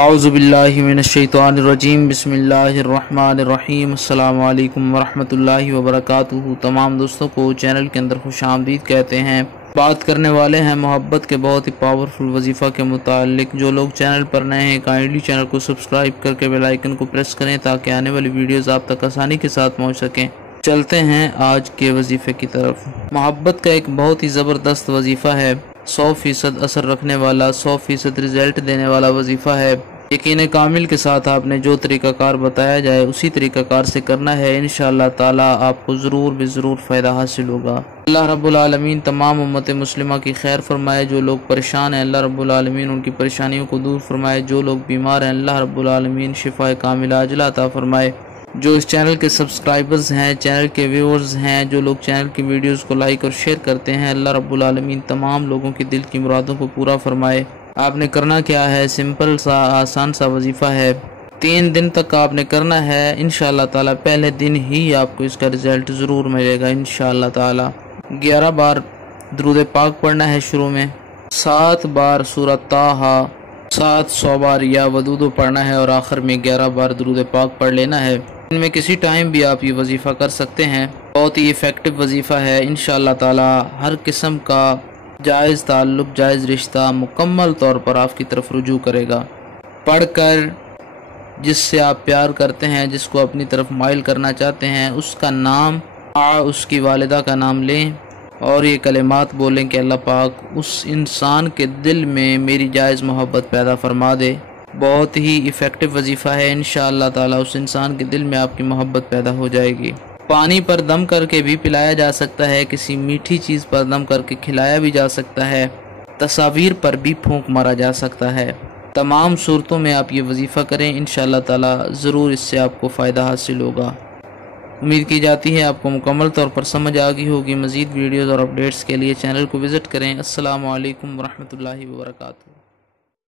اعوذ باللہ من الشیطان الرجیم، بسم اللہ الرحمن الرحیم۔ السلام علیکم ورحمۃ اللہ وبرکاتہ۔ تمام دوستوں کو چینل کے اندر خوش آمدید کہتے ہیں۔ بات کرنے والے ہیں محبت کے بہت ہی پاورفل وظیفہ کے متعلق۔ جو لوگ چینل پر نئے ہیں کائنڈلی چینل کو سبسکرائب کر کے بیل آئیکن کو پریس کریں تاکہ آنے والی ویڈیوز آپ تک آسانی کے ساتھ پہنچ سکیں۔ چلتے ہیں آج کے وظیفے کی طرف۔ محبت کا ایک بہت ہی زبردست وظیفہ ہے، 100% اثر رکھنے والا، 100% رزلٹ دینے والا وظیفہ ہے۔ یقین کامل کے ساتھ آپ نے جو طریقہ کار بتایا جائے اسی طریقہ کار سے کرنا ہے، انشاءاللہ تعالی آپ کو ضرور فائدہ حاصل ہوگا۔ اللہ رب العالمین تمام امت مسلمہ کی خیر فرمائے۔ جو لوگ پریشان ہیں اللہ رب العالمین ان کی پریشانیوں کو دور فرمائے۔ جو لوگ بیمار ہیں اللہ رب العالمین شفا کاملہ عاجلہ عطا فرمائے۔ جو اس چینل کے سبسکرائبرز ہیں، چینل کے ویورز ہیں، جو لوگ چینل کی ویڈیوز کو لائک اور شیئر کرتے ہیں، اللہ رب العالمین تمام لوگوں کی دل کی مرادوں کو پورا فرمائے۔ آپ نے کرنا کیا ہے، سمپل سا آسان سا وظیفہ ہے۔ 3 دن تک آپ نے کرنا ہے، انشاءاللہ تعالی پہلے دن ہی آپ کو اس کا رزلٹ ضرور ملے گا انشاءاللہ تعالی۔ 11 بار درود پاک پڑھنا ہے شروع میں، 7 بار سورۃ طٰہٰ، 700 بار یا ودود پڑھنا ہے اور آخر میں 11 بار درود پاک پڑھ لینا ہے۔ ان میں کسی ٹائم بھی آپ یہ وظیفہ کر سکتے ہیں۔ بہت ہی ایفیکٹو وظیفہ ہے انشاءاللہ تعالی۔ ہر قسم کا جائز تعلق، جائز رشتہ مکمل طور پر آپ کی طرف رجوع کرے گا۔ پڑھ کر جس سے آپ پیار کرتے ہیں، جس کو اپنی طرف مائل کرنا چاہتے ہیں، اس کا نام، اس کی والدہ کا نام لیں اور یہ کلمات بولیں کہ اللہ پاک اس انسان کے دل میں میری جائز محبت پیدا فرما دے۔ بہت ہی ایفیکٹو وظیفہ ہے، انشاءاللہ تعالی اس انسان کے دل میں آپ کی محبت پیدا ہو جائے گی۔ پانی پر دم کر کے بھی پلایا جا سکتا ہے، کسی میٹھی چیز پر دم کر کے کھلایا بھی جا سکتا ہے، تصاویر پر بھی پھونک مارا جا سکتا ہے۔ تمام صورتوں میں آپ یہ وظیفہ کریں، انشاءاللہ تعالی ضرور اس سے آپ کو فائدہ حاصل ہوگا۔ امید کی جاتی ہے آپ کو مکمل طور پر سمجھ آ گئی ہوگی۔ مزید ویڈیوز اور اپڈیٹس کے لیے چینل کو وزٹ کریں۔ السلام علیکم ورحمۃ اللہ وبرکاتہ۔